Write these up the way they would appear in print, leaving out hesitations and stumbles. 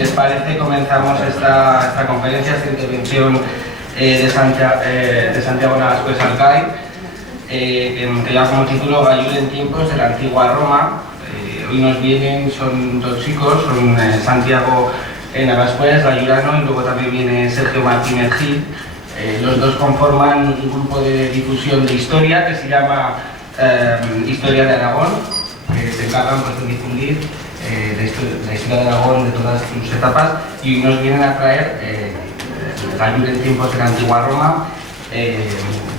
les parece, comenzamos esta conferencia, esta intervención de Santiago Navascués Alcai, que lleva como título Gallur en tiempos de la antigua Roma. Hoy nos vienen, son dos chicos, son Santiago Navascués, gallurano, y luego también viene Sergio Martínez Gil. Los dos conforman un grupo de difusión de historia que se llama Historia de Aragón, que se encargan pues, de difundir la historia de Aragón de todas sus etapas, y hoy nos vienen a traer Gallur en tiempos de la antigua Roma.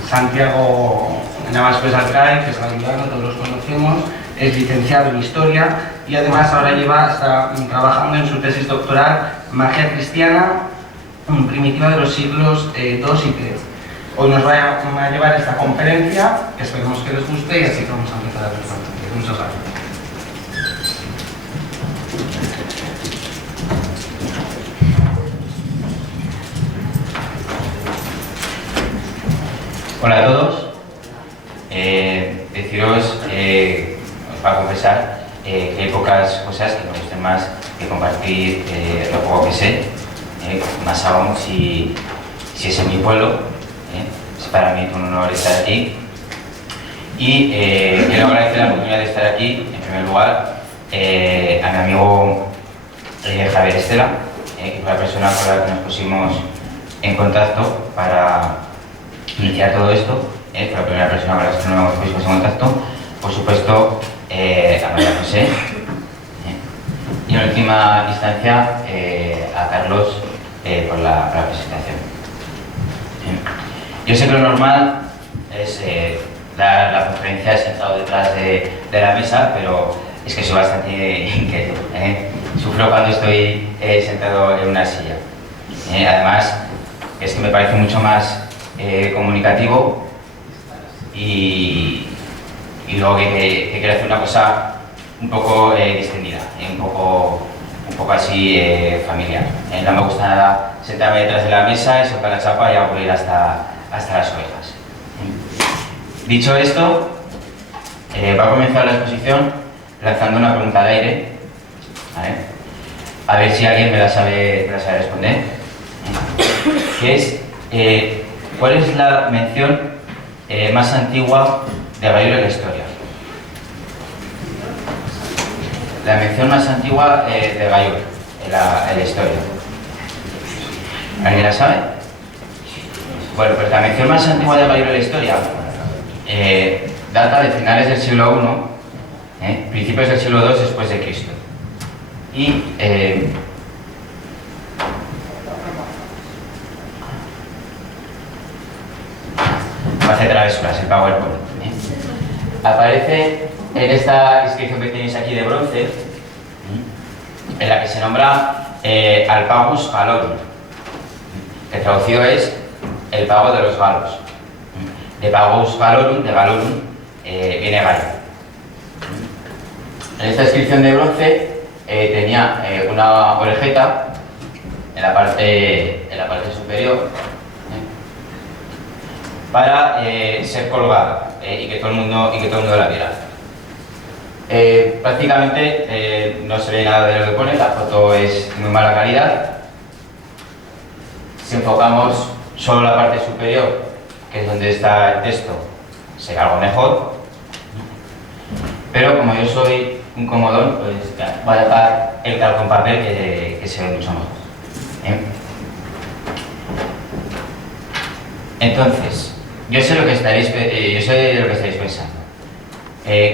Santiago Navascués Alcai, que es gallurano, todos los conocemos, es licenciado en Historia y además ahora está trabajando en su tesis doctoral Magia cristiana primitiva de los siglos II y III. Hoy nos va a llevar esta conferencia, que esperemos que les guste, y así que vamos a empezar a ver bastante. Muchas gracias. Hola a todos. Deciros, os va a confesar que hay pocas cosas que me gusten más que compartir lo poco que sé, más aún si es en mi pueblo. Es para mí un honor estar aquí. Y quiero agradecer la oportunidad de estar aquí, en primer lugar, a mi amigo Javier Estela, que fue la persona con la que nos pusimos en contacto para iniciar todo esto. Fue la primera persona con la que nos pusimos en contacto. Por supuesto, a María José. Y en última instancia, a Carlos por la presentación. Yo sé que lo normal es dar la conferencia sentado detrás de la mesa, pero es que soy bastante inquieto. Sufro cuando estoy sentado en una silla. Además, es que me parece mucho más comunicativo y luego que quiero hacer una cosa un poco distendida, un poco así familiar. No me gusta nada sentarme detrás de la mesa y soltar la chapa y aburrir hasta las orejas. Dicho esto, va a comenzar la exposición lanzando una pregunta al aire, ¿vale? A ver si alguien me la sabe responder, que es ¿cuál es la mención más antigua de Gallur en la historia? La mención más antigua de Gallur en la historia. ¿Alguien la sabe? Bueno, pues la mención más antigua de Gallur en la historia data de finales del siglo I, principios del siglo II después de Cristo. Y hace travesuras el PowerPoint. Aparece en esta inscripción que tenéis aquí de bronce, en la que se nombra al Pagus Gallorum, que traducido es el pago de los galos. De Pagus Gallorum, de Gallorum, viene gallo. En esta inscripción de bronce tenía una orejeta en la parte superior, para ser colgada y que todo el mundo la viera. Prácticamente no se ve nada de lo que pone, la foto es de muy mala calidad. Si enfocamos solo la parte superior, que es donde está el texto, se ve algo mejor. Pero como yo soy un comodón, pues voy a dejar el calco en papel que se ve mucho mejor. Entonces, yo sé lo que estaréis pensando.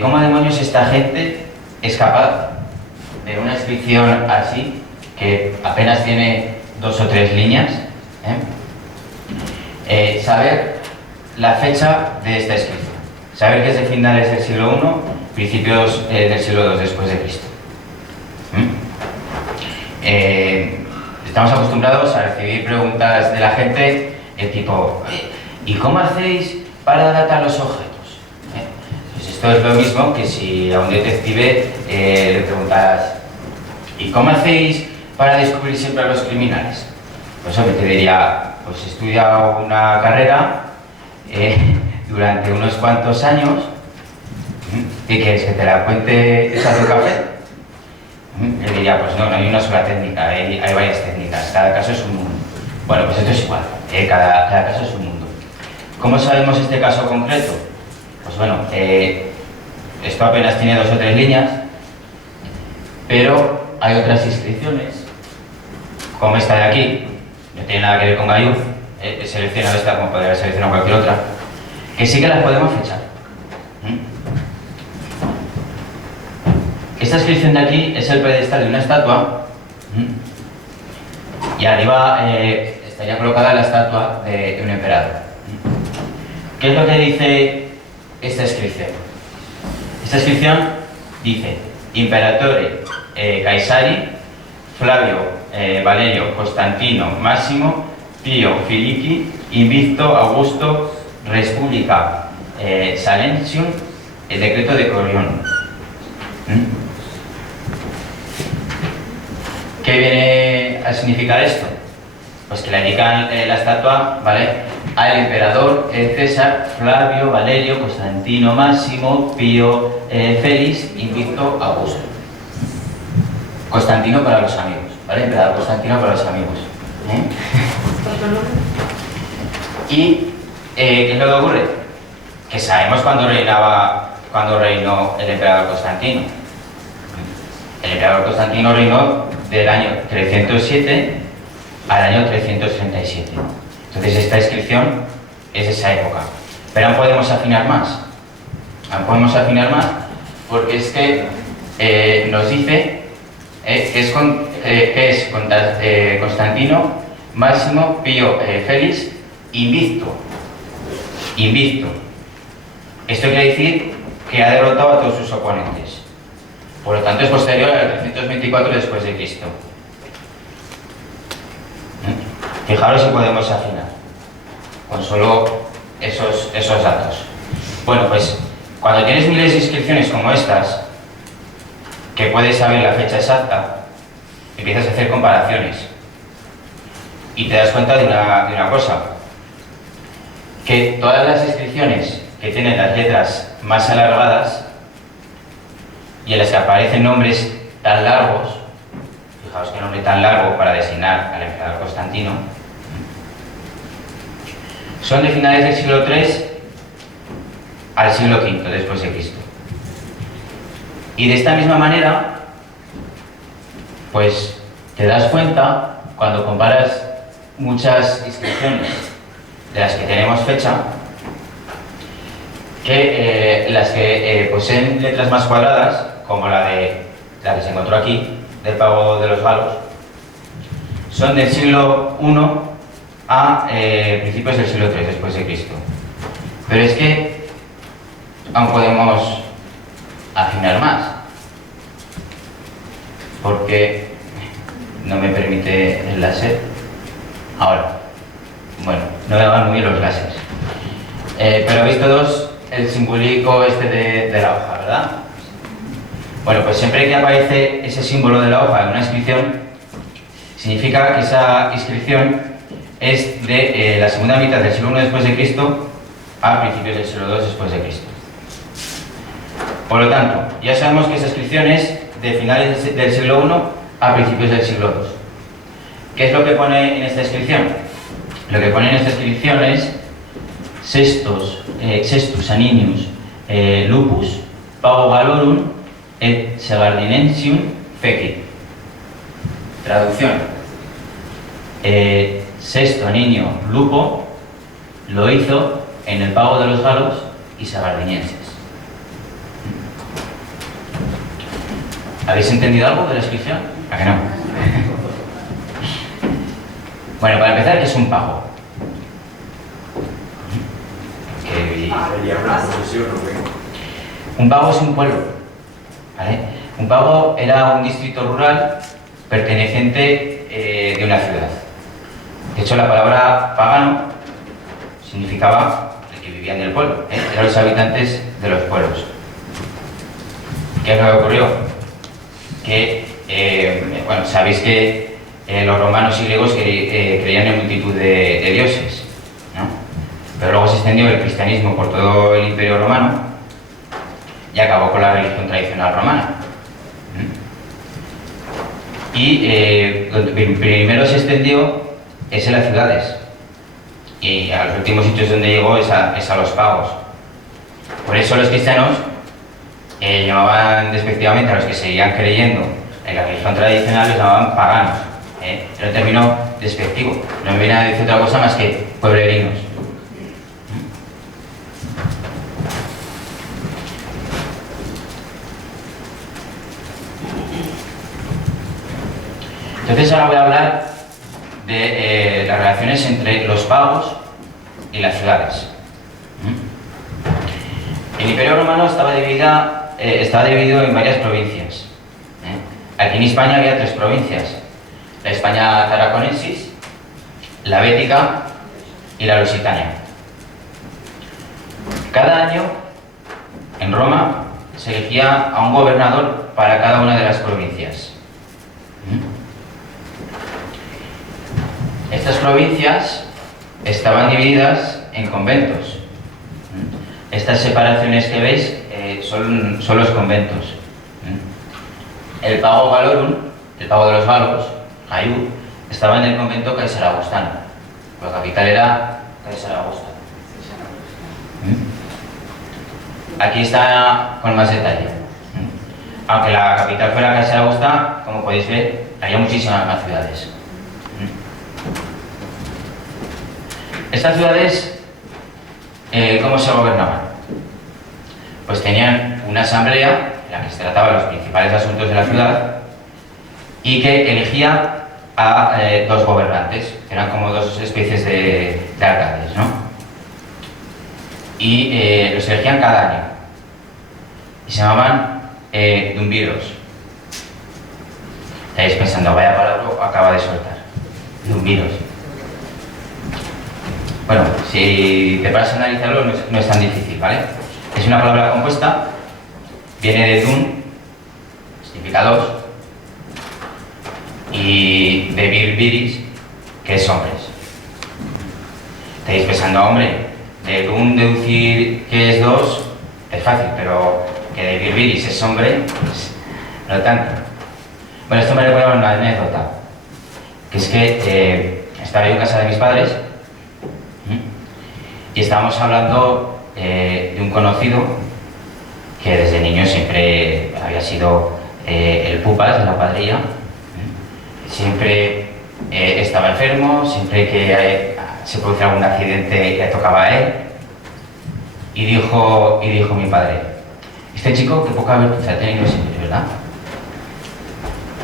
¿Cómo demonios esta gente es capaz de una inscripción así, que apenas tiene 2 o 3 líneas, saber la fecha de esta inscripción? Saber que es de finales del siglo I, principios del siglo II después de Cristo. Estamos acostumbrados a recibir preguntas de la gente de tipo: ¿y cómo hacéis para datar los objetos? Pues esto es lo mismo que si a un detective le preguntaras: ¿y cómo hacéis para descubrir siempre a los criminales? Pues hombre, te diría: pues he estudiado una carrera durante unos cuantos años. ¿Qué quieres, que te la cuente esa de café? Él diría, pues no, no hay una sola técnica, hay varias técnicas, cada caso es un mundo. Bueno, pues esto es igual, cada caso es un mundo. ¿Cómo sabemos este caso concreto? Pues bueno, esto apenas tiene 2 o 3 líneas, pero hay otras inscripciones, como esta de aquí, no tiene nada que ver con Gayú, he seleccionado esta como podría haber seleccionado cualquier otra, que sí que las podemos fechar. Esta inscripción de aquí es el pedestal de una estatua, y arriba estaría colocada la estatua de un emperador. ¿Qué es lo que dice esta inscripción? Esta inscripción dice: Imperatore Caesari Flavio Valerio Constantino Máximo Pío Filici Invicto Augusto Respublica Salentium, el decreto de Corión. ¿Qué viene a significar esto? Pues que le dedican la estatua, ¿vale?, al emperador César Flavio Valerio Constantino Máximo Pío Félix Invicto Augusto. Constantino para los amigos, ¿vale? Emperador Constantino para los amigos. ¿Y qué es lo que ocurre? Que sabemos cuándo reinó el emperador Constantino. El emperador Constantino reinó del año 307 al año 337. Entonces esta inscripción es de esa época. Pero aún podemos afinar más. Porque es que nos dice que es Constantino Máximo Pío Félix Invicto. Esto quiere decir que ha derrotado a todos sus oponentes. Por lo tanto es posterior al 324 después de Cristo. Fijaros si podemos afinar con solo esos datos. Bueno, pues cuando tienes miles de inscripciones como estas, que puedes saber la fecha exacta, empiezas a hacer comparaciones y te das cuenta de una cosa, que todas las inscripciones que tienen las letras más alargadas y en las que aparecen nombres tan largos, fijaos qué nombre tan largo para designar al emperador Constantino, son de finales del siglo III al siglo V después de Cristo. Y de esta misma manera, pues te das cuenta, cuando comparas muchas inscripciones de las que tenemos fecha, que las que poseen letras más cuadradas, como la que se encontró aquí, del pago de los galos, son del siglo I a principios del siglo III después de Cristo. Pero es que aún podemos afinar más, porque no me permite el láser. Ahora, bueno, no me van muy bien los láseres, pero habéis todos el simbólico este de la hoja, ¿verdad? Bueno, pues siempre que aparece ese símbolo de la hoja en una inscripción, significa que esa inscripción es de la segunda mitad del siglo I después de Cristo a principios del siglo II después de Cristo. Por lo tanto, ya sabemos que esa inscripción es de finales del siglo I a principios del siglo II. ¿Qué es lo que pone en esta inscripción? Lo que pone en esta inscripción es Sextus Aninius Lupus Pago Valorum et Segardinensium Fecit. Traducción: Sexto Aninio Lupo lo hizo en el pago de los galos y sagardinienses. ¿Habéis entendido algo de la inscripción? ¿A que no? Bueno, para empezar, ¿qué es un pago? Un pago es un pueblo, ¿vale? Un pago era un distrito rural perteneciente de una ciudad. De hecho, la palabra pagano significaba el que vivía en el pueblo, eran los habitantes de los pueblos. ¿Qué es lo que ocurrió? Que, bueno, sabéis que los romanos y griegos creían en multitud de dioses, ¿no? Pero luego se extendió el cristianismo por todo el Imperio Romano y acabó con la religión tradicional romana. y donde primero se extendió es en las ciudades, y a los últimos sitios donde llegó es a los pagos. Por eso los cristianos llamaban despectivamente a los que seguían creyendo en la religión tradicional, los llamaban paganos. Era un término despectivo, no me viene a decir otra cosa más que pueblerinos. Entonces ahora voy a hablar de las relaciones entre los pagos y las ciudades. El Imperio Romano estaba dividido en varias provincias. Aquí en España había 3 provincias: la España tarraconensis, la bética y la lusitania. Cada año en Roma se elegía a un gobernador para cada una de las provincias. Estas provincias estaban divididas en conventos. Estas separaciones que veis son los conventos. El pago Galorum, el pago de los galos, Gaiú, estaba en el convento caesaragustano. La capital era Caesaragusta. Aquí está con más detalle. Aunque la capital fuera Caesaragusta, como podéis ver, había muchísimas más ciudades. Estas ciudades, ¿cómo se gobernaban? Pues tenían una asamblea en la que se trataban los principales asuntos de la ciudad y que elegía a 2 gobernantes, que eran como 2 especies de alcaldes, ¿no? Y los elegían cada año. Y se llamaban dumviros. Estáis pensando, vaya palabra acaba de soltar. Dumviros. Bueno, si te paras a analizarlo no es tan difícil, ¿vale? Es una palabra compuesta, viene de dum, significa 2, y de vir viris, que es hombres. Estáis pensando, hombre, de dum deducir que es 2 es fácil, pero que de vir viris es hombre, pues no tanto. Bueno, esto me recuerda una anécdota, que es que estaba yo en casa de mis padres y estábamos hablando de un conocido que desde niño siempre había sido el pupas de la cuadrilla. Siempre estaba enfermo, siempre que se producía algún accidente le tocaba a él. Y dijo mi padre: este chico qué poca vergüenza ha tenido siempre, ¿verdad?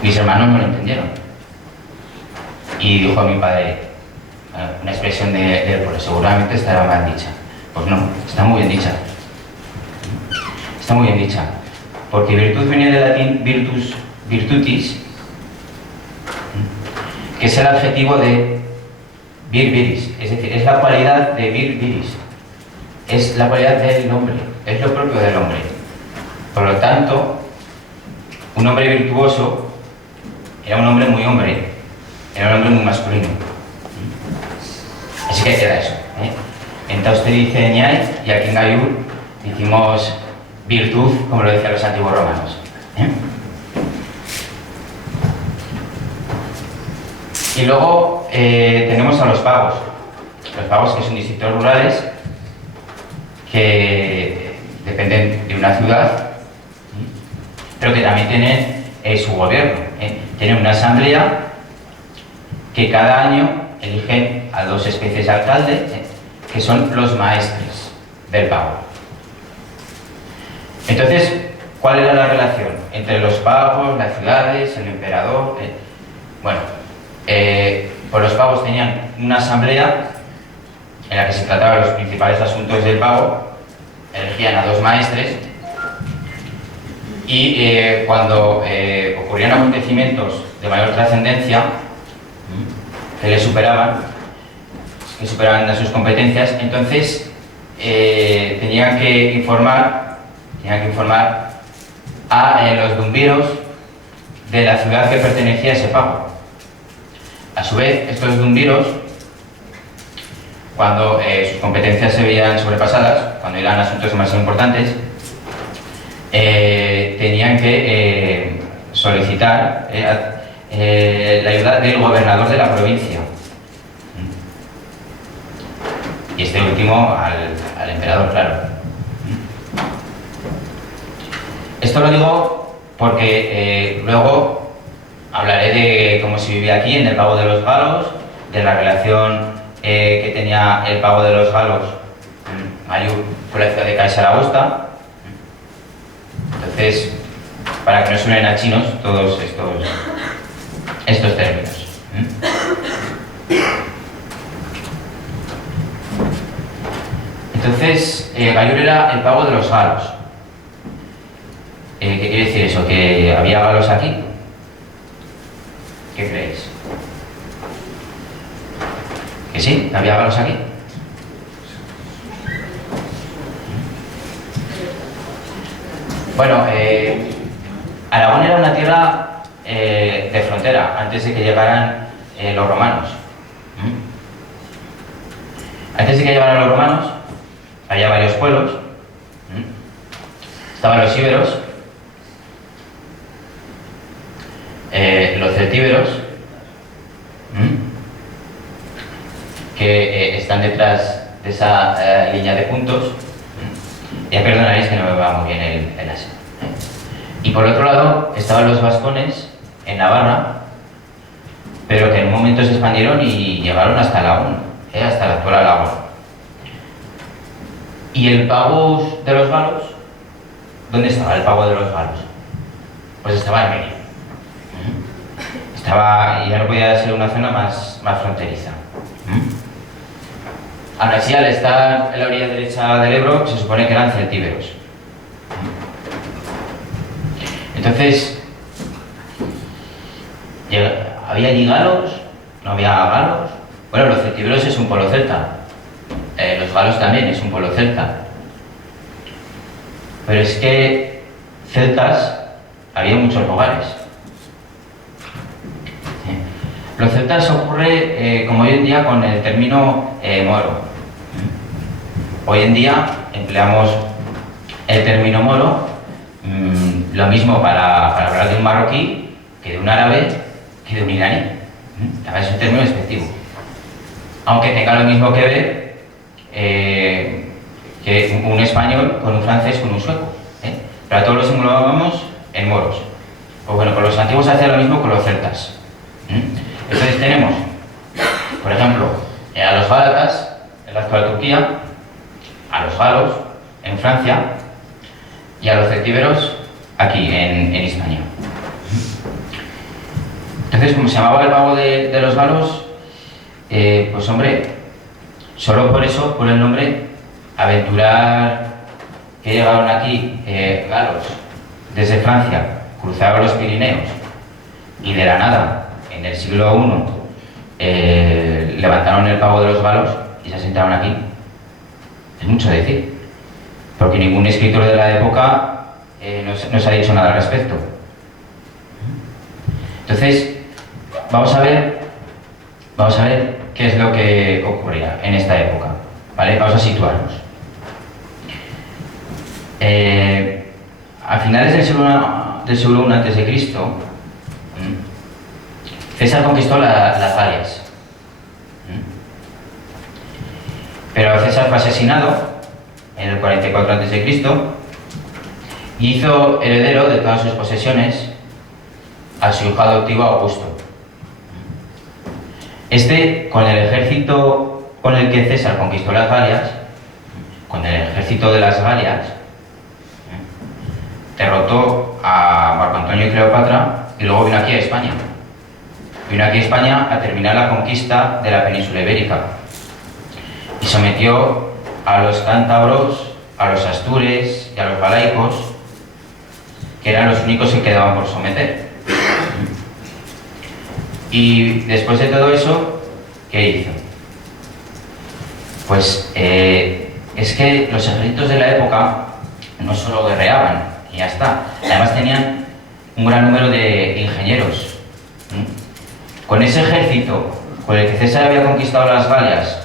Mis hermanos no lo entendieron. Y dijo a mi padre, una expresión de él, pues seguramente estará mal dicha. Pues no, está muy bien dicha. Está muy bien dicha. Porque virtud viene del latín virtus, virtutis, que es el adjetivo de vir viris, es decir, es la cualidad de vir viris. Es la cualidad del hombre, es lo propio del hombre. Por lo tanto, un hombre virtuoso era un hombre muy hombre, era un hombre muy masculino. Así que queda eso. Entonces usted dice ñay, y aquí en Gaiú decimos virtud, como lo decían los antiguos romanos. Y luego tenemos a los pagos. Los pagos, que son distritos rurales que dependen de una ciudad, pero que también tienen su gobierno. Tienen una asamblea que cada año eligen a 2 especies de alcaldes, que son los maestres del pago. Entonces, ¿cuál era la relación entre los pagos, las ciudades, el emperador? Bueno, pues los pagos tenían una asamblea en la que se trataban los principales asuntos del pago, elegían a 2 maestres y cuando ocurrían acontecimientos de mayor trascendencia que les superaban a sus competencias, entonces tenían que informar a los dumviros de la ciudad que pertenecía a ese pago. A su vez, estos dumviros, cuando sus competencias se veían sobrepasadas, cuando eran asuntos demasiado importantes, tenían que solicitar la ayuda del gobernador de la provincia. Y este último al emperador, claro. Esto lo digo porque luego hablaré de cómo se vivía aquí en el pago de los galos, de la relación que tenía el pago de los galos Ayub con la ciudad de Caesaragosta. Entonces, para que no suenen a chinos todos estos términos. Entonces, Gallur era el pago de los galos. ¿Qué quiere decir eso? ¿Que había galos aquí? ¿Qué creéis? ¿Que sí? ¿Había galos aquí? Bueno, Aragón era una tierra de frontera antes de que llegaran los romanos. Antes de que llegaran los romanos, había varios pueblos. Estaban los íberos, los celtíberos, que están detrás de esa línea de puntos. Ya perdonaréis que no me va muy bien el Asia. Y por otro lado estaban los vascones en Navarra, pero que en un momento se expandieron y llegaron hasta Alagón, hasta la actual Alagón. ¿Y el pago de los galos? ¿Dónde estaba el pago de los galos? Pues estaba en medio. Ya no podía ser una zona más fronteriza. Aún así, al estar en la orilla derecha del Ebro, se supone que eran celtíberos. Entonces, ¿había allí galos? ¿No había galos? Bueno, los celtíberos es un pueblo celta. Los galos también es un pueblo celta. Pero es que celtas había muchos lugares. Los celtas ocurre como hoy en día con el término moro. Hoy en día empleamos el término moro, lo mismo para hablar de un marroquí que de un árabe que de un iraní. Es un término despectivo. Aunque tenga lo mismo que ver que un español con un francés con un sueco. Pero a todos los englobamos en moros. Pues bueno, con los antiguos se hacía lo mismo con los celtas. Entonces tenemos, por ejemplo, a los gálatas en la actual Turquía, a los galos en Francia y a los celtíberos aquí en Hispania. Entonces, como se llamaba el pago de los galos, pues hombre, solo por eso, por el nombre, aventurar que llegaron aquí galos desde Francia, cruzaron los Pirineos y de la nada, en el siglo I, levantaron el pago de los galos y se asentaron aquí. Es mucho decir, porque ningún escritor de la época nos ha dicho nada al respecto. Entonces, vamos a ver qué es lo que ocurría en esta época, ¿vale? Vamos a situarnos. A finales del siglo I a.C., César conquistó las Galias. Pero César fue asesinado en el 44 a.C. y hizo heredero de todas sus posesiones a su hijo adoptivo Augusto. Este, con el ejército con el que César conquistó las Galias, con el ejército de las Galias, derrotó a Marco Antonio y Cleopatra y luego vino aquí a España. Vino aquí a España a terminar la conquista de la península ibérica y sometió a los cántabros, a los astures y a los valaicos, que eran los únicos que quedaban por someter. Y después de todo eso, ¿qué hizo? Pues es que los ejércitos de la época no solo guerreaban y ya está, además tenían un gran número de ingenieros. Con ese ejército con el que César había conquistado las Galias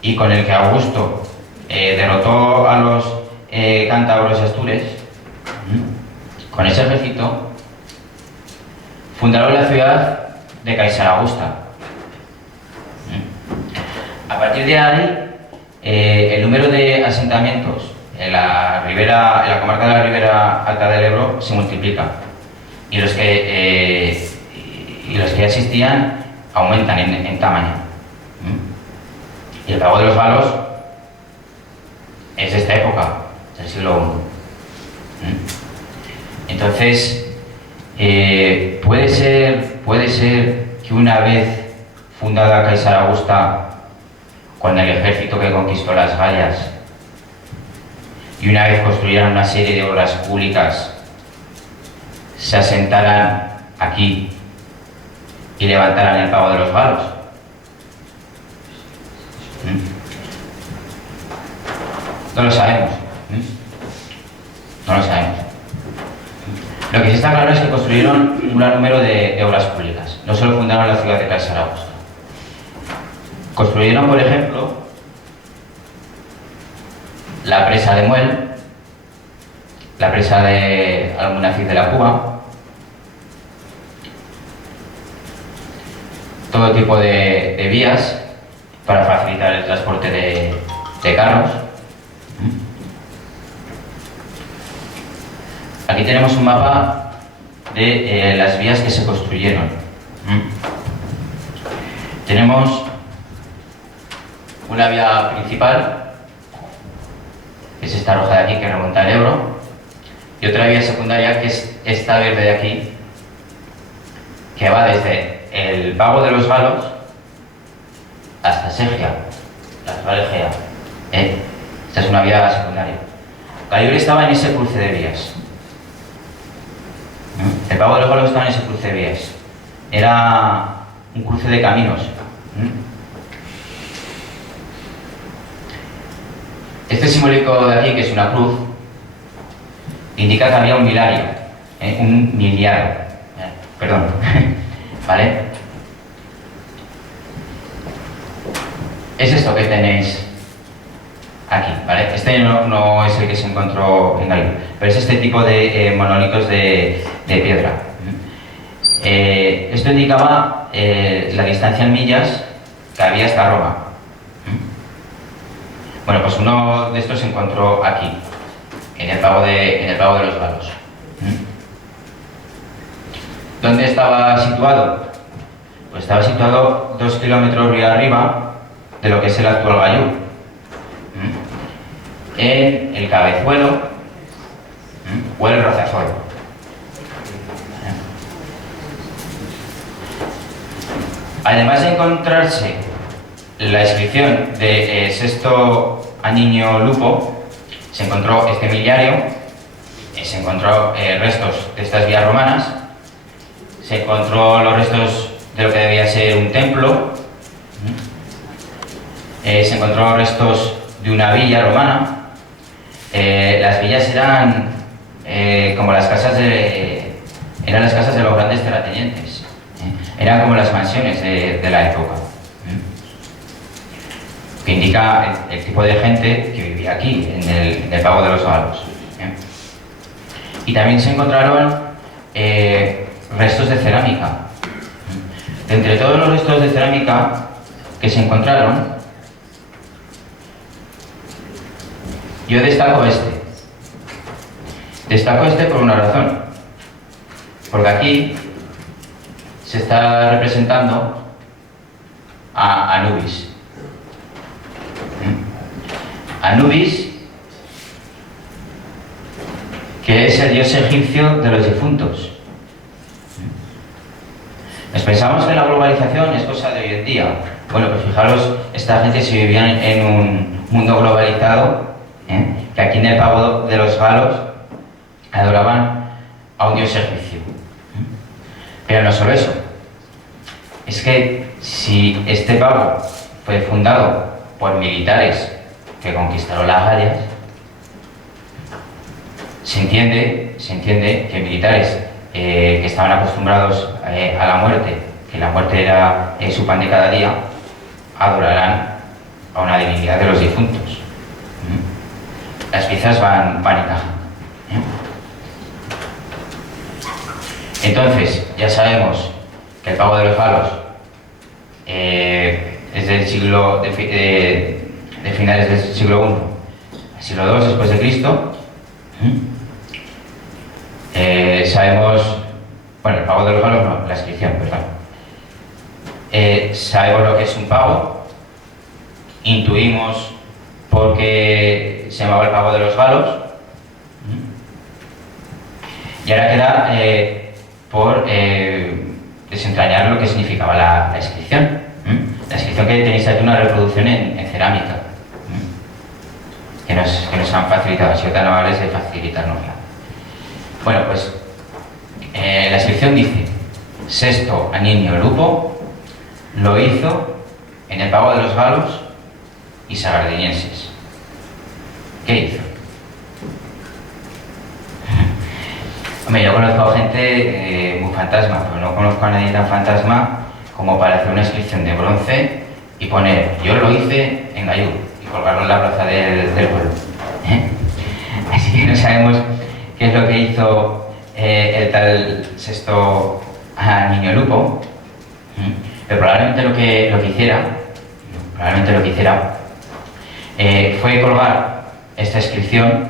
y con el que Augusto derrotó a los cántabros y astures, con ese ejército fundaron la ciudad de Kaisar Augusta. A partir de ahí, el número de asentamientos en la comarca de la Ribera Alta del Ebro se multiplica y los que ya existían aumentan en tamaño. Y el pago de los galos es de esta época, del siglo I. Entonces, puede ser que una vez fundada Kaisar Augusta, con el ejército que conquistó las Gallas, y una vez construyeran una serie de obras públicas, se asentaran aquí y levantaran el pago de los galos. No lo sabemos. No lo sabemos. Lo que sí está claro es que construyeron un gran número de obras públicas. No solo fundaron la ciudad de Kaisar Augusta. Construyeron, por ejemplo, la presa de Muel, la presa de Almunaciz de la Cuba, todo tipo de vías para facilitar el transporte de carros. Aquí tenemos un mapa de las vías que se construyeron. Tenemos una vía principal, que es esta roja de aquí, que remonta al Ebro, y otra vía secundaria, que es esta verde de aquí, que va desde el Pago de los Galos hasta Segia, la actual Egea. Esta es una vía secundaria. Gallur estaba en ese cruce de vías. El Pago de los Galos estaba en ese cruce de vías. Era un cruce de caminos. Este simbólico de aquí, que es una cruz, indica que había un miliario, un miliario, perdón, ¿vale? Es esto que tenéis aquí, ¿vale? Este no es el que se encontró en Gallur, pero es este tipo de monolitos de piedra. Esto indicaba la distancia en millas que había hasta Roma. Bueno, pues uno de estos se encontró aquí, en el pago de los Galos. ¿Dónde estaba situado? Pues estaba situado 2 kilómetros río arriba de lo que es el actual Gallur, en el Cabezuelo o el Rozasol. Además de encontrarse la inscripción de Sexto Aniño Lupo, se encontró este miliario, se encontró restos de estas vías romanas, se encontró los restos de lo que debía ser un templo, se encontró restos de una villa romana. Las villas eran como las casas eran las casas de los grandes terratenientes, eran como las mansiones de la época, que indica el tipo de gente que vivía aquí, en el Pago de los Galos. Y también se encontraron restos de cerámica. Entre todos los restos de cerámica que se encontraron, yo destaco este. Destaco este por una razón. Porque aquí se está representando a Anubis. Anubis, que es el dios egipcio de los difuntos. Nos pensamos que la globalización es cosa de hoy en día. Bueno, pues fijaros, esta gente se vivía en un mundo globalizado, que aquí en el Pago de los Galos adoraban a un dios egipcio. Pero no solo eso, es que si este pago fue fundado por militares que conquistaron las Gallas, se entiende que militares que estaban acostumbrados a la muerte, que la muerte era su pan de cada día, adorarán a una divinidad de los difuntos. Las piezas van encajando. Entonces, ya sabemos que que el pago de los galos es del siglo de finales del siglo I al siglo II después de Cristo. Sabemos, bueno, el pago de los galos no, la inscripción, perdón. Sabemos lo que es un pago, intuimos por qué se llamaba el pago de los galos, y ahora queda por desentrañar lo que significaba la inscripción. La inscripción, que tenéis aquí una reproducción en cerámica, que nos han facilitado, han sido tan amables de facilitárnosla. Bueno, pues la inscripción dice: Sexto Aniño Lupo lo hizo en el pago de los galos y sagardinienses. ¿Qué hizo? Hombre, yo conozco a gente muy fantasma, pero no conozco a nadie tan fantasma como para hacer una inscripción de bronce y poner "yo lo hice en Gallú" y colgarlo en la plaza del pueblo. Así que no sabemos qué es lo que hizo el tal Sexto Aniño Lupo, pero probablemente lo que hiciera fue colgar esta inscripción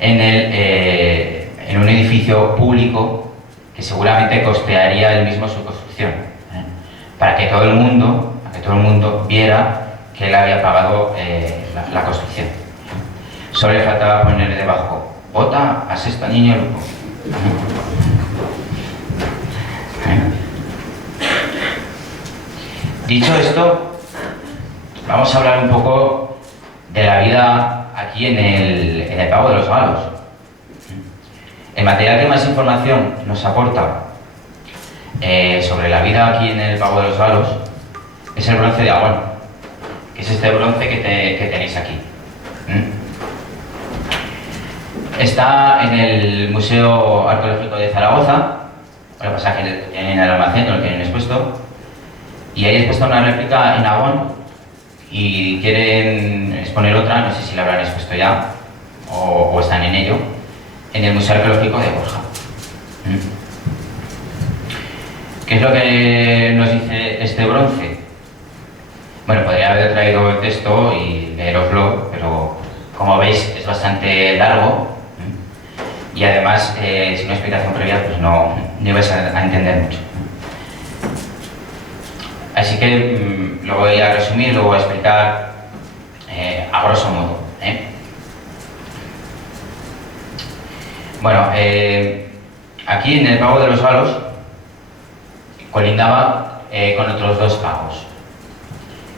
en un edificio público que seguramente costearía él mismo su construcción, para que todo el mundo viera que él había pagado la construcción. Solo le faltaba poner debajo: "Vota a Sexto Aniño Lupo". Dicho esto, vamos a hablar un poco de la vida aquí en el pago de los galos. El material que más información nos aporta sobre la vida aquí en el pago de los galos es el bronce de Agón, que es este bronce que tenéis aquí. Está en el Museo Arqueológico de Zaragoza. Lo que pasa es que tienen el almacén, no lo tienen expuesto, y ahí expuesta una réplica en Agón y quieren exponer otra, no sé si la habrán expuesto ya o están en ello, en el Museo Arqueológico de Borja. ¿Qué es lo que nos dice este bronce? Bueno, podría haber traído el texto y leeroslo, pero como veis es bastante largo y además sin una explicación previa pues no vais a entender mucho. Así que lo voy a resumir, lo voy a explicar a grosso modo. Bueno, aquí en el pago de los galos colindaba con otros dos pagos,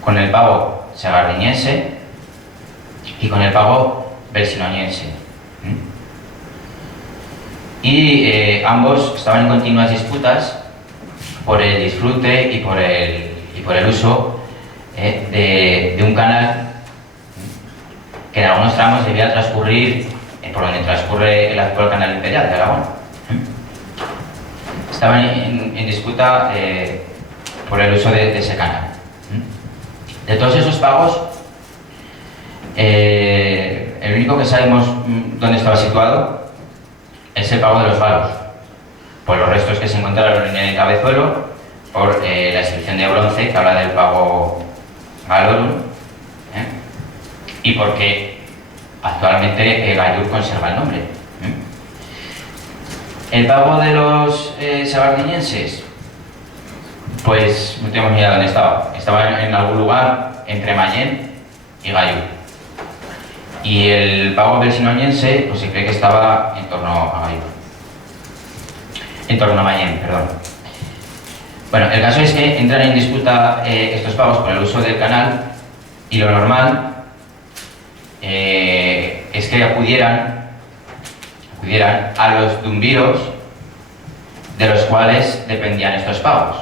con el pago sagardiniense y con el pago belsinoniense. Y ambos estaban en continuas disputas por el disfrute y por el uso de un canal que en algunos tramos debía transcurrir por donde transcurre el actual canal imperial de Aragón. Estaban en disputa por el uso de ese canal. De todos esos pagos, el único que sabemos dónde estaba situado es el pago de los galos, por los restos que se encontraron en el cabezuelo, por la inscripción de bronce que habla del pago galorum, y porque actualmente Gallur conserva el nombre. El pago de los sagardinienses, pues no tenemos ni idea dónde estaba. Estaba en algún lugar entre Mayén y Gallur. Y el pago belsinoniense, pues se cree que estaba en torno a Gallur. En torno a Mayén, perdón. Bueno, el caso es que entran en disputa estos pagos por el uso del canal, y lo normal es que acudieran a los dumbiros de los cuales dependían estos pagos.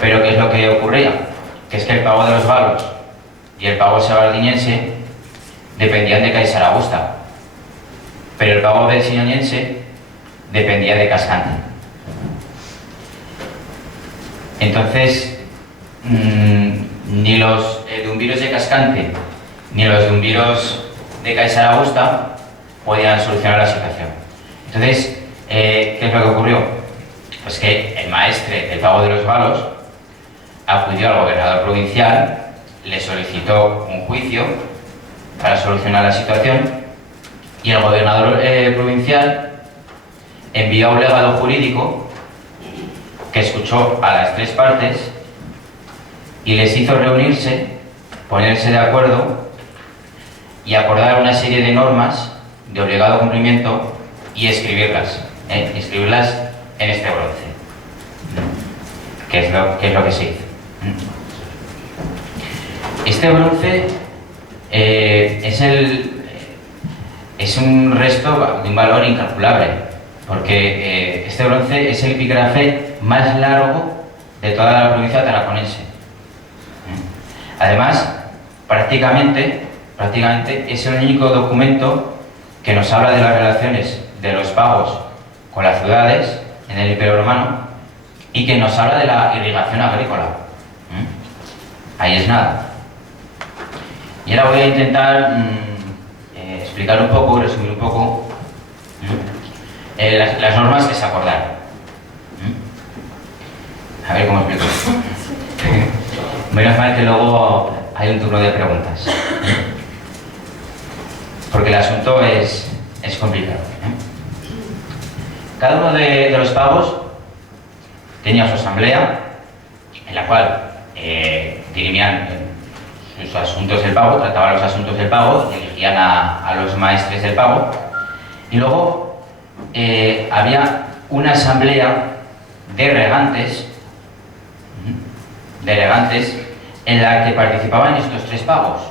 Pero ¿qué es lo que ocurría? Que es que el pago de los galos y el pago sagardiniense dependían de Caesar Augusta, pero el pago belsinoniense dependía de Cascante. Entonces, ni los dumbiros de Cascante ni los dumbiros de Caesar Augusta podían solucionar la situación. Entonces, ¿qué es lo que ocurrió? Pues que el maestre del pago de los valos acudió al gobernador provincial, le solicitó un juicio para solucionar la situación y el gobernador provincial envió a un legado jurídico que escuchó a las tres partes y les hizo reunirse, ponerse de acuerdo y acordar una serie de normas de obligado cumplimiento y escribirlas en este bronce, que es lo que se hizo. Este bronce es un resto de un valor incalculable, porque este bronce es el epígrafe más largo de toda la provincia tarraconense. Además, prácticamente es el único documento que nos habla de las relaciones de los pagos con las ciudades en el Imperio Romano y que nos habla de la irrigación agrícola. Ahí es nada. Y ahora voy a intentar explicar un poco, resumir un poco las normas que se acordaron. A ver cómo explico. Menos mal que luego hay un turno de preguntas. Porque el asunto es complicado. Cada uno de los pagos tenía su asamblea, en la cual dirimían sus asuntos del pago, trataban los asuntos del pago, elegían a los maestres del pago, y luego había una asamblea de regantes en la que participaban estos tres pagos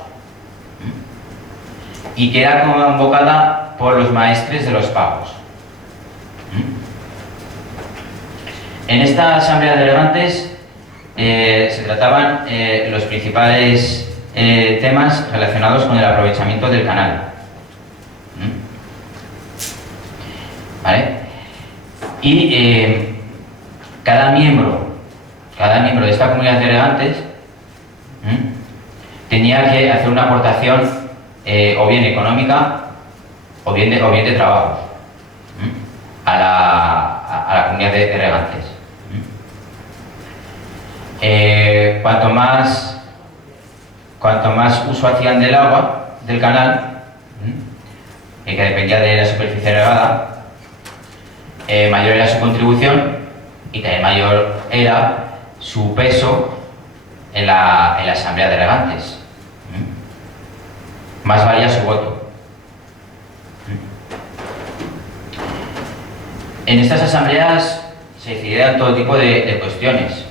y que era convocada por los maestres de los pagos. En esta asamblea de regantes se trataban los principales temas relacionados con el aprovechamiento del canal. ¿Vale? Y cada miembro de esta comunidad de regantes tenía que hacer una aportación o bien económica o bien de trabajo a la comunidad de regantes. Cuanto más uso hacían del agua del canal, que dependía de la superficie regada, mayor era su contribución y también mayor era su peso en la asamblea de regantes. Más valía su voto. En estas asambleas se decidían todo tipo de cuestiones.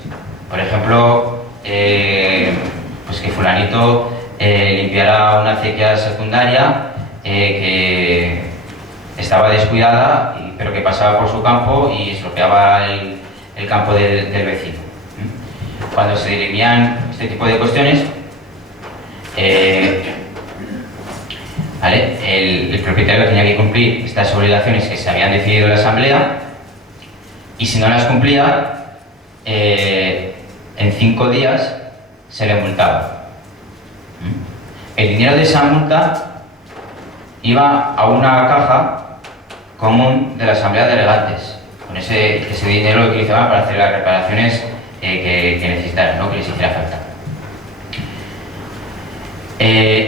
Por ejemplo, pues que fulanito limpiara una acequia secundaria que estaba descuidada, pero que pasaba por su campo y estropeaba el campo del vecino. Cuando se dirimían este tipo de cuestiones, el propietario tenía que cumplir estas obligaciones que se habían decidido en la asamblea, y si no las cumplía, en 5 días se le multaba. El dinero de esa multa iba a una caja común de la asamblea de regantes. Con ese dinero lo utilizaban para hacer las reparaciones que necesitaran, ¿no? Que les hiciera falta.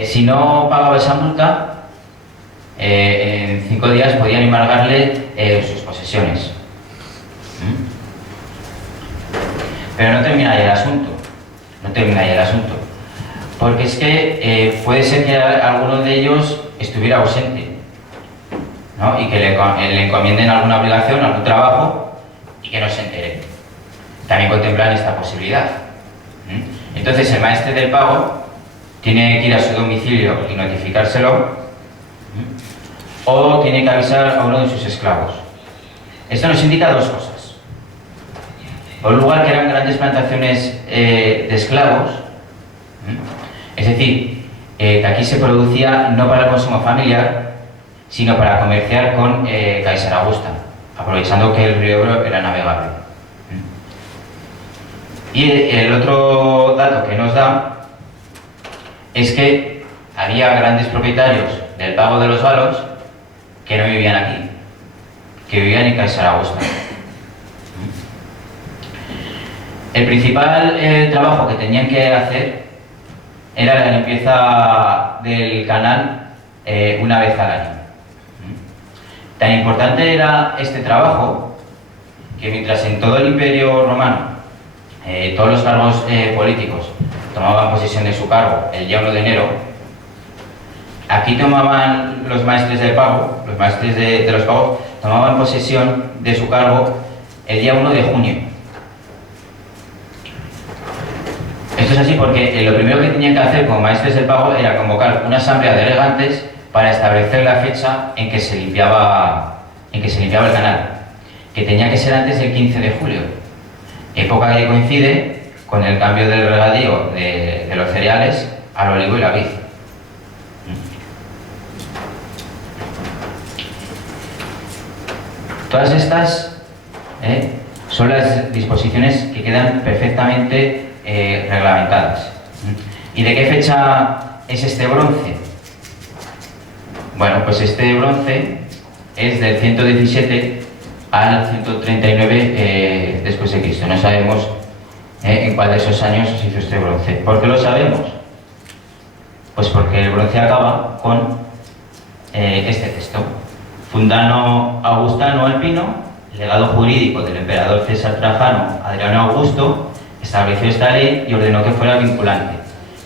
Si no pagaba esa multa, en 5 días podían embargarle sus posesiones. Pero no termina ahí el asunto. Porque es que puede ser que alguno de ellos estuviera ausente, ¿no? Y que le encomienden alguna obligación, algún trabajo, y que no se entere. También contemplan esta posibilidad. Entonces el maestre del pago tiene que ir a su domicilio y notificárselo, o tiene que avisar a uno de sus esclavos. Esto nos indica dos cosas. Por un lugar, que eran grandes plantaciones de esclavos, es decir, que aquí se producía no para el consumo familiar, sino para comerciar con Kaiser Augusta, aprovechando que el río Ebro era navegable. Y el otro dato que nos da es que había grandes propietarios del pago de los valos que no vivían aquí, que vivían en Kaiser Augusta. El principal trabajo que tenían que hacer era la limpieza del canal una vez al año. Tan importante era este trabajo que mientras en todo el Imperio Romano todos los cargos políticos tomaban posesión de su cargo el día 1 de enero, aquí tomaban los maestres del pago, los maestres de los pagos, tomaban posesión de su cargo el día 1 de junio. Esto es así porque lo primero que tenían que hacer como maestres del pago era convocar una asamblea de regantes para establecer la fecha en que se limpiaba el canal, que tenía que ser antes del 15 de julio, época que coincide con el cambio del regadío de los cereales al olivo y la vid. Todas estas son las disposiciones que quedan perfectamente reglamentadas. ¿Y de qué fecha es este bronce? Bueno, pues este bronce es del 117 al 139 después de Cristo. No sabemos en cuál de esos años se hizo este bronce. ¿Por qué lo sabemos? Pues porque el bronce acaba con este texto. Fundano Augustano Alpino, legado jurídico del emperador César Trajano Adriano Augusto, estableció esta ley y ordenó que fuera vinculante.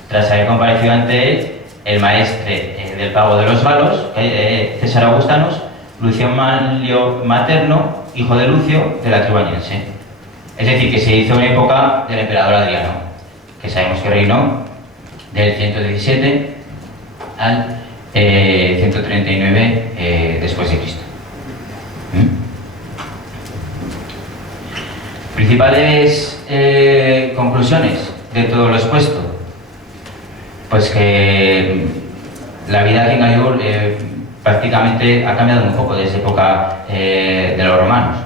Tras haber comparecido ante él el maestre del pago de los galos, César Augustanos, Lucio Manlio Materno, hijo de Lucio, de la tribu Añense. Es decir, que se hizo en época del emperador Adriano, que sabemos que reinó del 117 al 139 después de Cristo. Principales conclusiones de todo lo expuesto. Pues que la vida aquí en Gallur prácticamente ha cambiado un poco desde época de los romanos.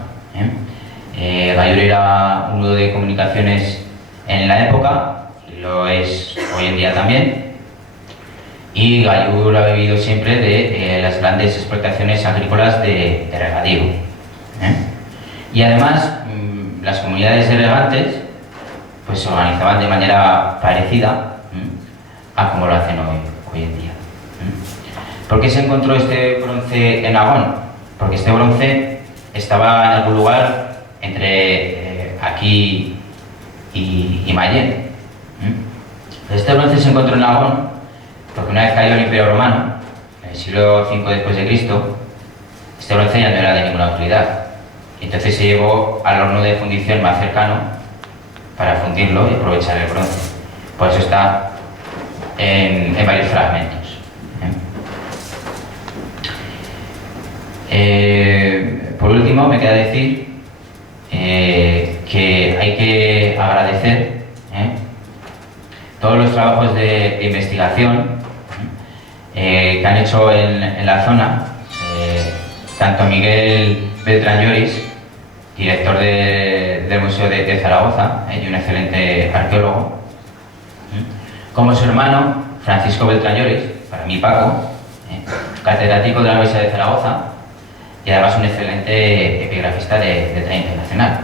Gallur era un nudo de comunicaciones en la época, y lo es hoy en día también. Y Gallur ha vivido siempre de las grandes explotaciones agrícolas de regadío. Y además, las comunidades de regantes pues se organizaban de manera parecida a como lo hacen hoy en día. ¿Por qué se encontró este bronce en Agón? Porque este bronce estaba en algún lugar entre aquí y Mayén. Este bronce se encontró en Agón porque una vez cayó el Imperio Romano, en el siglo V después de Cristo, este bronce ya no era de ninguna utilidad. Entonces se llevó al horno de fundición más cercano para fundirlo y aprovechar el bronce. Por eso está en varios fragmentos. Por último, me queda decir que hay que agradecer todos los trabajos de investigación que han hecho en la zona, tanto Miguel Beltrán Lloris, director del Museo de Zaragoza y un excelente arqueólogo, como su hermano Francisco Beltrán Lloris, para mí Paco, catedrático de la Universidad de Zaragoza y además un excelente epigrafista de talla internacional.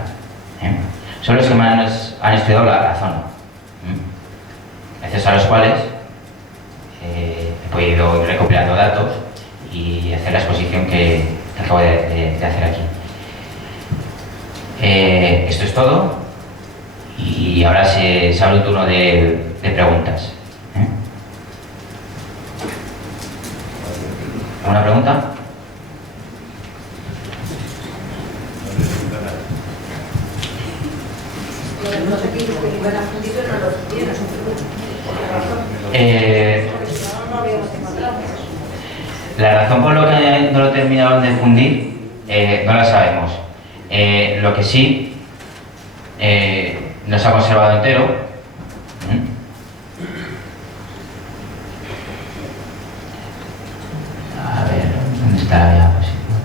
Son los que más han estudiado la zona, gracias a los cuales he podido ir recopilando datos y hacer la exposición que acabo de hacer aquí. Esto es todo y ahora se abre un turno de preguntas. ¿Alguna pregunta? La razón por la que no lo terminaron de fundir no la sabemos. Lo que sí no se ha conservado entero. A ver, ¿dónde está la diapositiva?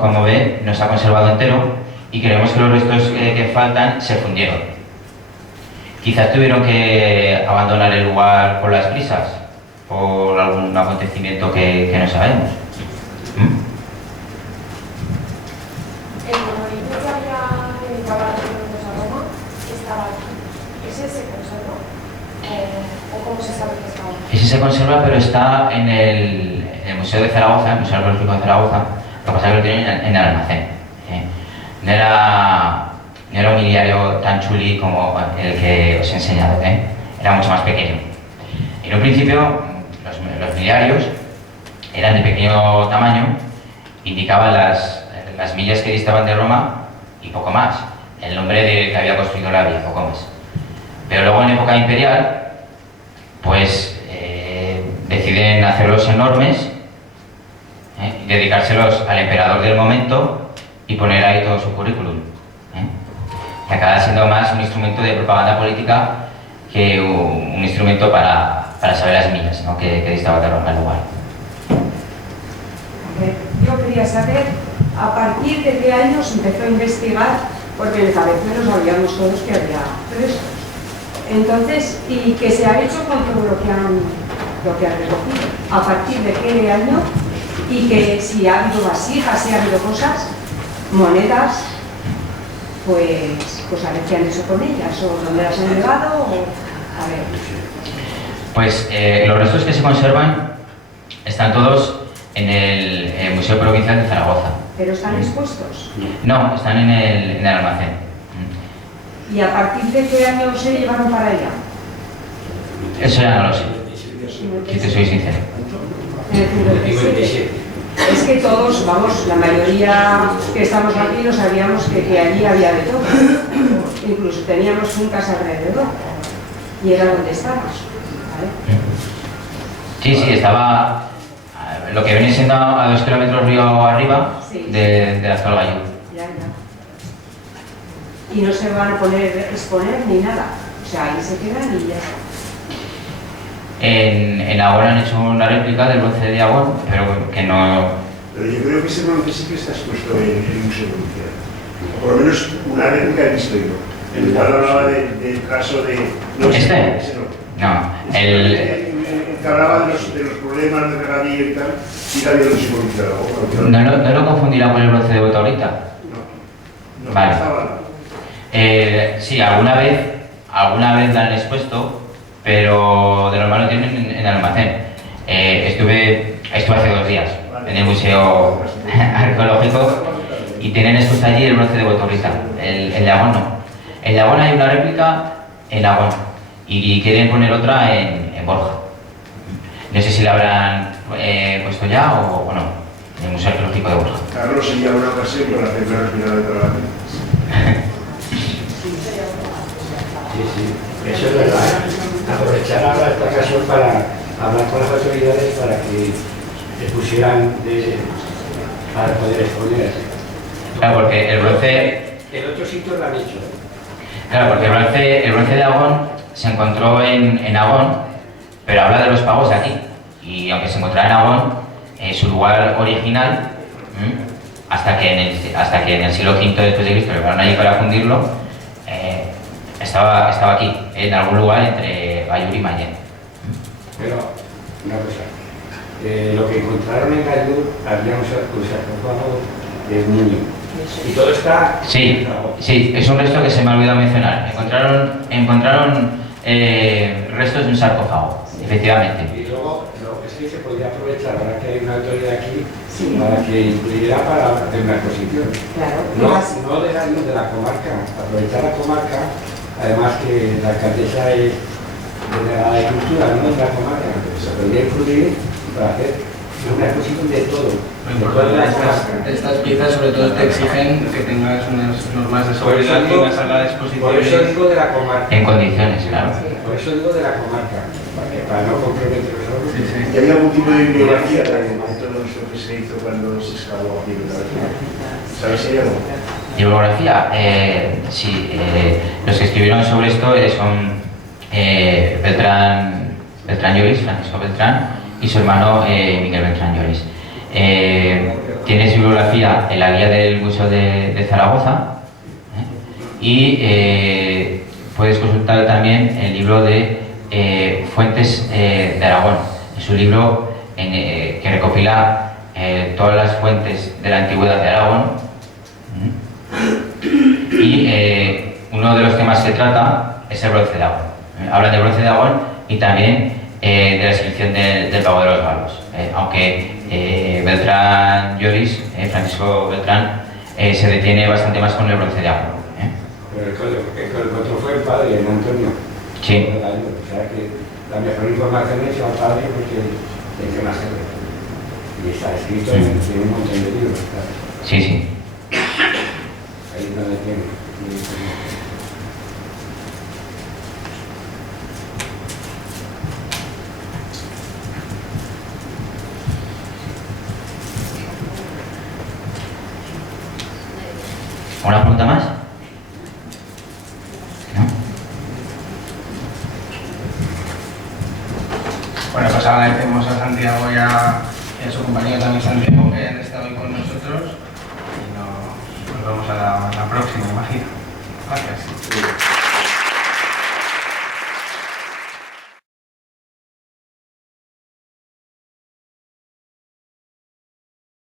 Como ve, no se ha conservado entero y creemos que los restos que faltan se fundieron. Quizás tuvieron que abandonar el lugar por las prisas, por algún acontecimiento que no sabemos. ¿El monolito que había en Caballo de Roma ¿Ese se conserva? ¿O cómo se sabe que está? Ese se conserva, pero está en el Museo de Zaragoza, el Museo Arqueológico de Zaragoza. Lo que pasa es que lo tienen en el almacén. No era un miliario tan chuli como el que os he enseñado, era mucho más pequeño. En un principio, los miliarios eran de pequeño tamaño, indicaban las millas que distaban de Roma y poco más, el nombre de que había construido la vía, poco más. Pero luego en época imperial, pues deciden hacerlos enormes, y dedicárselos al emperador del momento y poner ahí todo su currículum. Que acaba siendo más un instrumento de propaganda política que un instrumento para saber las millas, ¿no? que distaba de Roma el lugar. Yo quería saber a partir de qué año se empezó a investigar, porque en el cabecero sabíamos todos que había restos. Entonces, ¿y qué se ha hecho con todo lo que han recogido? ¿A partir de qué año? Y que si ha habido vasijas, si ha habido cosas, monedas, pues a ver qué han hecho con ellas, o dónde las han llevado, o a ver. Pues los restos que se conservan están todos en el Museo Provincial de Zaragoza. ¿Pero están expuestos? No, están en el almacén. ¿Y a partir de qué año se llevaron para allá? Eso ya no lo sé, si te soy sincero. En el 57. Es que todos, vamos, la mayoría que estamos aquí lo sabíamos que allí había de todo. Incluso teníamos fincas alrededor y era donde estábamos. ¿Vale? Sí, estaba lo que viene siendo a 2 kilómetros río arriba, sí, de la actual Gallur. Ya. Y no se van a exponer ni nada. O sea, ahí se quedan y ya está. En Agón han hecho una réplica del bronce de Agón, pero que no... Pero yo creo que ese bronce sí que está expuesto en el Museo Provincial. O por lo menos una réplica he visto yo. El cual hablaba del caso de... No, ¿Este? Ese no. No, el que hablaba de los problemas de regadío y tal, sí que había el Museo Provincial. ¿No lo confundirá con el bronce de Botaurita? No, vale. Estaba... Sí, alguna vez la han expuesto, pero de normal lo tienen en el almacén. Estuve hace 2 días en el Museo Arqueológico y tienen expuesto allí el bronce de Botaurita. El de Agón no. El de Agón hay una réplica en Agón y quieren poner otra en Borja. No sé si la habrán puesto ya o no, en el Museo Arqueológico de Borja. Carlos sería una ocasión para hacer una final de trabajo. Sí, eso es verdad. Aprovechar ahora esta ocasión para hablar con las autoridades para que se pusieran para poder exponer. Claro, porque el bronce... El otro sitio lo han hecho. Claro, porque el bronce de Agón se encontró en Agón, pero habla de los pagos de aquí. Y aunque se encontraba en Agón, su lugar original, hasta que en el siglo V después de Cristo lo llevaron allí para fundirlo, estaba aquí, en algún lugar entre Gallur y Mayen. Pero, una cosa, lo que encontraron en Gallur, había un sarcófago de un niño. Y todo está... Sí, es un resto que se me ha olvidado mencionar. Encontraron restos de un sarcófago, efectivamente. Y luego, lo que sí se podría aprovechar, ahora que hay una autoridad aquí, sí, para que incluyera para hacer una exposición. Claro. No de la comarca, aprovechar la comarca, además que la alcaldesa es de la cultura, no de la comarca, se podría incluir para hacer una exposición de todo. Estas piezas sobre todo te exigen que tengas unas normas de seguridad y una sala de exposiciones. Por eso digo de la comarca. En condiciones, claro. Por eso digo de la comarca, para no comprometer los Sí, sí. ¿Y había algún tipo de bibliografía también de todo esto que se hizo cuando se excavó aquí? ¿Sabes si hay algo? Bibliografía, sí, los que escribieron sobre esto son Beltrán Lloris, Francisco Beltrán, y su hermano Miguel Beltrán Lloris. Tienes bibliografía en la guía del Museo de Zaragoza, y puedes consultar también el libro de Fuentes de Aragón. Es un libro que recopila todas las fuentes de la antigüedad de Aragón, y uno de los temas que trata es el bronce de Agón. Hablan del bronce de Agón y también de la inscripción del pago de los galos. Aunque Beltrán Lloris, Francisco Beltrán, se detiene bastante más con el bronce de Agón. Pero el otro fue el padre, el Antonio. Sí. O sea que la mejor información es al padre porque tiene más gente. Y está escrito en un montón de libros. ¿Sabes? Sí, sí. Ahí es donde tiene. ¿Una pregunta más? ¿No? Bueno, pues agradecemos a Santiago y a su compañero también Santiago que han estado hoy con nosotros y nos vemos a la próxima.